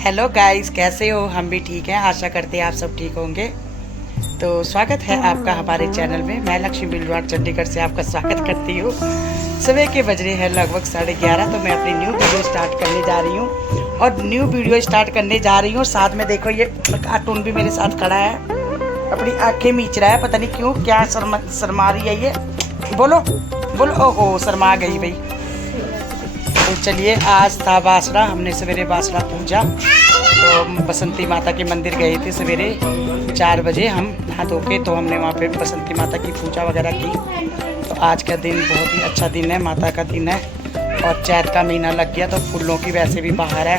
Hello guys, कैसे हो? हम भी ठीक हैं, आशा करते हैं आप सब ठीक होंगे। तो स्वागत है आपका हमारे चैनल में। मैं लक्ष्मी बिलवाड़ चंडीगढ़ से आपका स्वागत करती हूँ। सुबह के बज रहे हैं लगभग 11:30, तो मैं अपनी न्यू वीडियो स्टार्ट करने जा रही हूँ। और न्यू वीडियो स्टार्ट करने जा रही हूँ, साथ में देखो ये कार्टून भी मेरे साथ खड़ा है, अपनी आँखें मीच रहा है, पता नहीं क्यों, क्या शर्मा रही है ये। बोलो बोलो। ओहो, शर्मा गई भाई। तो चलिए, आज था बासड़ा, हमने सवेरे बासड़ा पूजा। तो बसंती माता के मंदिर गए थे सवेरे 4 बजे, हम नहा धो के, तो हमने वहाँ पे बसंती माता की पूजा वगैरह की। तो आज का दिन बहुत ही अच्छा दिन है, माता का दिन है। और चैत का महीना लग गया, तो फूलों की वैसे भी बाहर है।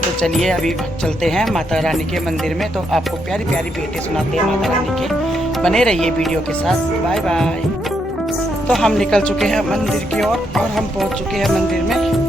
तो चलिए अभी चलते हैं माता रानी के मंदिर में, तो आपको प्यारी प्यारी भेंटें सुनाते हैं माता रानी के। बने रहिए वीडियो के साथ। Bye bye. तो हम निकल चुके हैं मंदिर की ओर और हम पहुंच चुके हैं मंदिर में।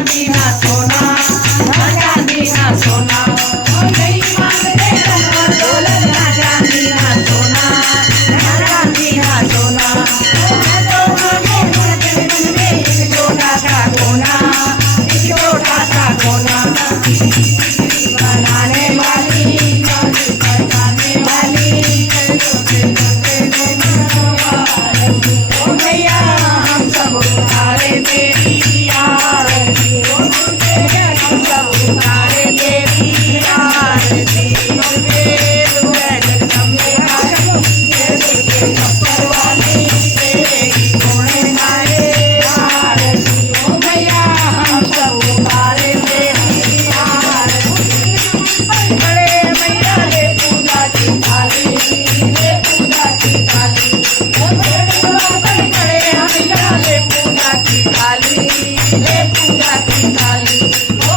चांदी ना सोना, ना चांदी ना सोना, नहीं मांगते कनवा दौलत, ना चांदी ना सोना, ना चांदी ना सोना, मैं तो मांगे मन में एक छोटा सा कोना, एक छोटा सा कोना, बनाने वाली बनाने वाली ओ भैया हम सब उतारे तेरी आरती, ओ भैया हम सब उतारे तेरी आरती, छप्पर वाली तेरी कोने नारे आरती, ओ भैया हम सब उतारे तेरी आरती, बड़े मैया ले पूजा की थाली, ले पूजा की थाली, ओ बड़े मैया ले पूजा की थाली, ले पूजा की थाली, ओ